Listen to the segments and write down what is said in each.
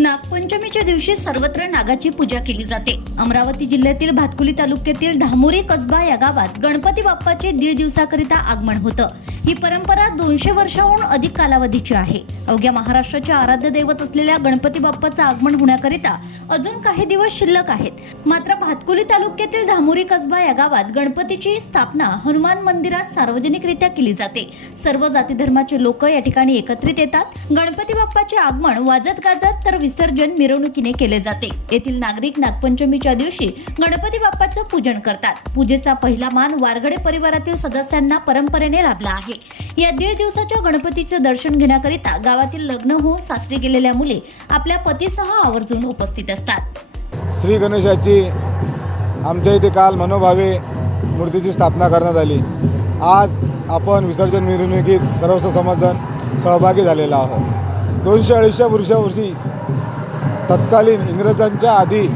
नागपंचमीच्या दिवशी सर्वत्र नागाची पूजा केली जाते. अमरावती जिल्ह्यातील भातकुली तालुक्यातील धामोरी कसबा या गावात गणपती बाप्पाचे दीड दिवसाकरिता आगमन होतं. ही परंपरा दोनशे वर्षाहून अधिक कालावधीची आहे. अवघ्या महाराष्ट्राचे आराध्य दैवत असलेल्या गणपती बाप्पाचं आगमन होण्याकरिता अजून काही दिवस शिल्लक आहेत. मात्र भातकुली तालुक्यातील धामोरी कसबा या गावात गणपतीची स्थापना हनुमान मंदिरात सार्वजनिकरित्या केली जाते. सर्व जाती धर्माचे लोक या ठिकाणी एकत्रित येतात. गणपती बाप्पाचे आगमन वाजत गाजत तर विसर्जन मिरवणुकीने केले जाते. येथील नागरिक नागपंचमीच्या दिवशी गणपती बाप्पाचं पूजन करतात. पूजेचा पहिला मान वारगडे परिवारातील सदस्यांना परंपरेने लाभला आहे. या दीड दिवसाच्या गणपतीचं दर्शन घेण्याकरिता गावातील लग्न होऊन सासरी गेलेल्या मुली आपल्या पतीसह आवर्जून उपस्थित असतात. श्री गणेशाची आमच्या इथे काल मनोभावे मूर्तीची स्थापना करण्यात आली. आज आपण विसर्जन मिरवणुकीत सर्वस्व समाजन सहभागी झालेला आहोत. दोनशे अडीचशे वर्षावर्षी तत्कालीन इंग्रजांच्या आधी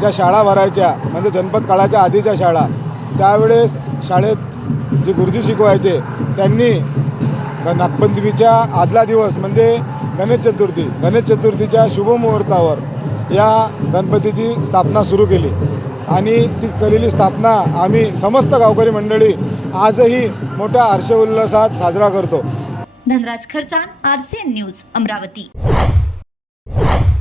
ज्या शाळा भरायच्या म्हणजे जनपद काळाच्या आधीच्या शाळा त्यावेळेस शाळेत जे गुरुजी शिकवायचे त्यांनी नागपंचमीच्या आदला दिवस म्हणजे गणेश चतुर्थी गणेश चतुर्थीच्या शुभमुहूर्तावर या गणपतीची स्थापना सुरू केली. आणि ती केलेली स्थापना आम्ही समस्त गावकरी मंडळी आजही मोठ्या हर्षोल्लासात साजरा करतो. Dhanraj Kharchan RCN news Amravati.